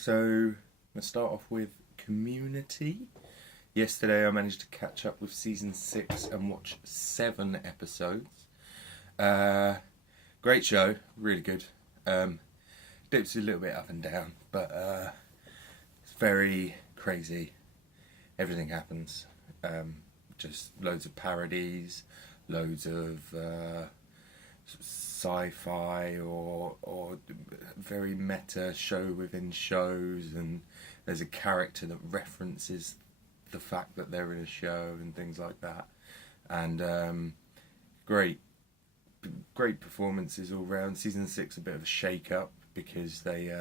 So let's start off with Community. Yesterday I managed to catch up with season 6 and watch 7 episodes. Great show, really good. Dips a little bit up and down, but it's very crazy. Everything happens. Just loads of parodies, loads of sci-fi or very meta show within shows, and there's a character that references the fact that they're in a show and things like that. And great performances all round. Season 6 a bit of a shake-up because they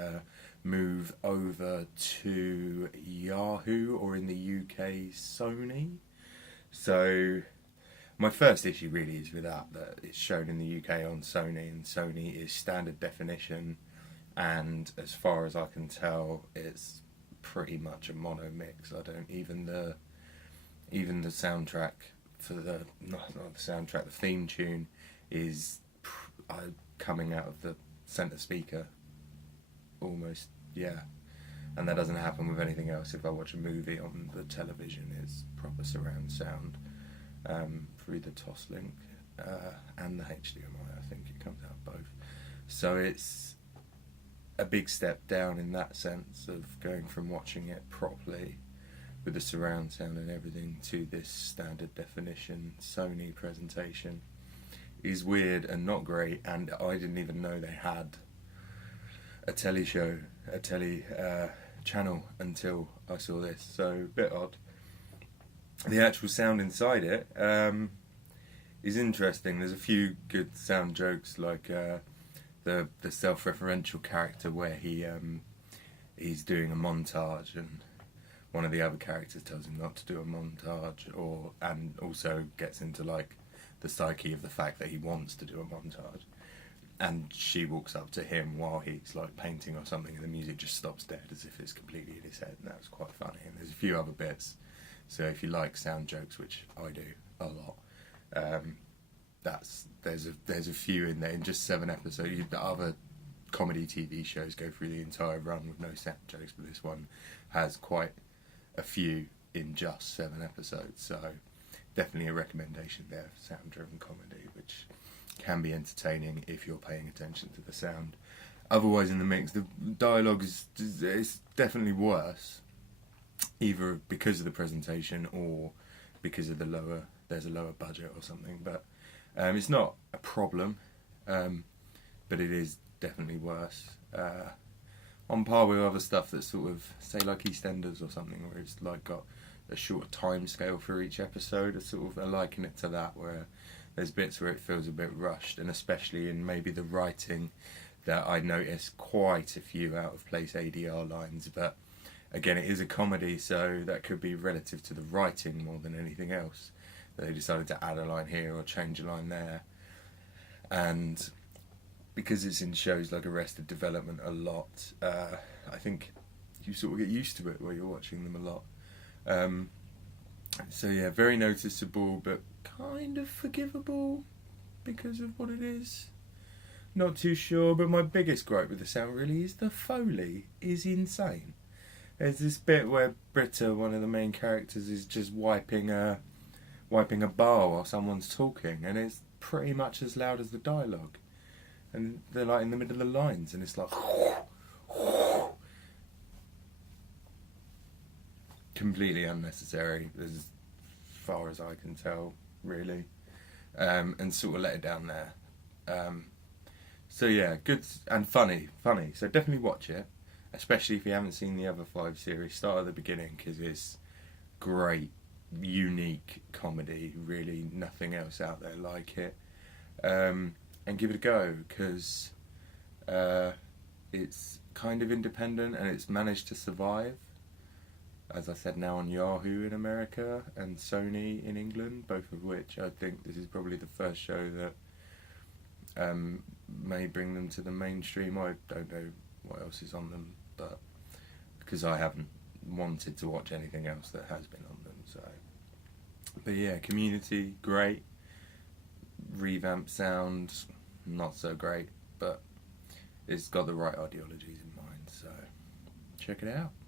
move over to Yahoo, or in the UK Sony. So my first issue really is with that it's shown in the UK on Sony, and Sony is standard definition, and as far as I can tell it's pretty much a mono mix. I don't even the soundtrack for the not the soundtrack, the theme tune is coming out of the centre speaker almost, yeah. And that doesn't happen with anything else. If I watch a movie on the television, it's proper surround sound through the Toslink and the HDMI. I think it comes out both. So it's a big step down in that sense of going from watching it properly with the surround sound and everything to this standard definition Sony presentation. Is weird and not great, and I didn't even know they had a telly channel until I saw this, so a bit odd. The actual sound inside it is interesting. There's a few good sound jokes, like the self-referential character where he's doing a montage, and one of the other characters tells him not to do a montage, and also gets into like the psyche of the fact that he wants to do a montage. And she walks up to him while he's like painting or something, and the music just stops dead as if it's completely in his head, and that was quite funny. And there's a few other bits. So if you like sound jokes, which I do a lot, there's a few in there in just 7 episodes. The other comedy TV shows go through the entire run with no sound jokes, but this one has quite a few in just 7 episodes. So definitely a recommendation there for sound-driven comedy, which can be entertaining if you're paying attention to the sound. Otherwise, in the mix, the dialogue is definitely worse, either because of the presentation or because of there's a lower budget or something. But it's not a problem, but it is definitely worse. On par with other stuff that's sort of, say, like EastEnders or something, where it's like got a short time scale for each episode. I liken it to that, where there's bits where it feels a bit rushed, and especially in maybe the writing, that I noticed quite a few out of place ADR lines. But again, it is a comedy, so that could be relative to the writing more than anything else. They decided to add a line here or change a line there. And because it's in shows like Arrested Development a lot, I think you sort of get used to it while you're watching them a lot. So yeah, very noticeable, but kind of forgivable because of what it is. Not too sure, but my biggest gripe with the sound really is the Foley is insane. There's this bit where Britta, one of the main characters, is just wiping a bar while someone's talking, and it's pretty much as loud as the dialogue. And they're like in the middle of the lines, and it's like completely unnecessary, as far as I can tell, really, and sort of let it down there. So yeah, good and funny. So definitely watch it, especially if you haven't seen the other 5 series. Start at the beginning, because it's great, unique comedy. Really, nothing else out there like it. And give it a go, because it's kind of independent and it's managed to survive. As I said, now on Yahoo in America and Sony in England, both of which I think this is probably the first show that may bring them to the mainstream. I don't know what else is on them, but because I haven't wanted to watch anything else that has been on them. So, but yeah, Community, great. Revamped sound, not so great, but it's got the right ideologies in mind, so check check it out.